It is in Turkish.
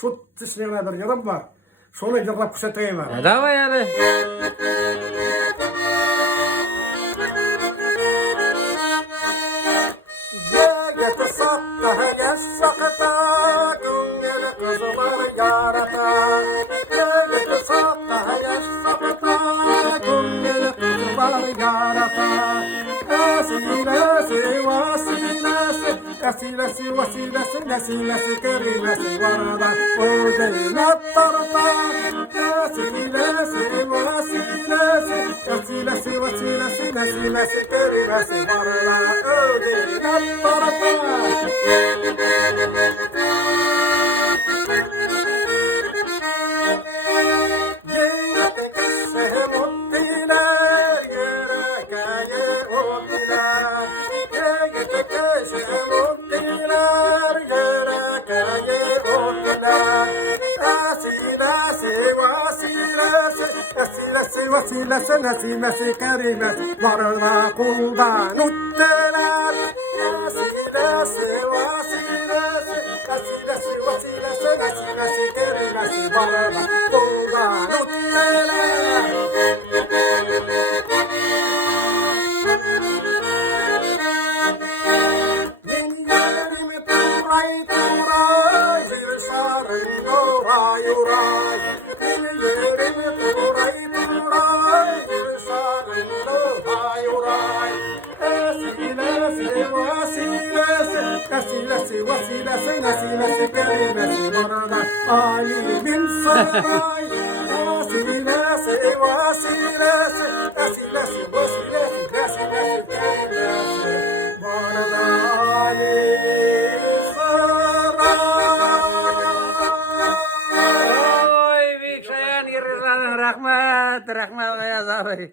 Şu tişliğine bir yarım var. Şunu yarıp kuşatayım var. Давай yani. Gece sakta yaşakta Güngel kızlar yarata Gece sakta yaşakta Güngel kızlar yarata Asilesi vasilesi Asilesi vasilesi Nesilesi kerilesi varada Oğuzeyna tarta Asilesi vasilesi Asilesi vasilesi Nesilesi kerilesi varada Oğuzeyna Nasi nasi karinas varla kuldan uttelar nasi wasilas nasi wasilas nasi karinas varla kuldan uttelar min yarim turay turay zilsarın yuray yuray min yarim turay turay zilsarın yuray yuray Asilesi vasilesi nasilesi kerimesi varada Ali bin saray Asilesi vasilesi asilesi vasilesi nasilesi kerimesi varada Ali Oy, büyük sayan, rahmat ya Zahra. saray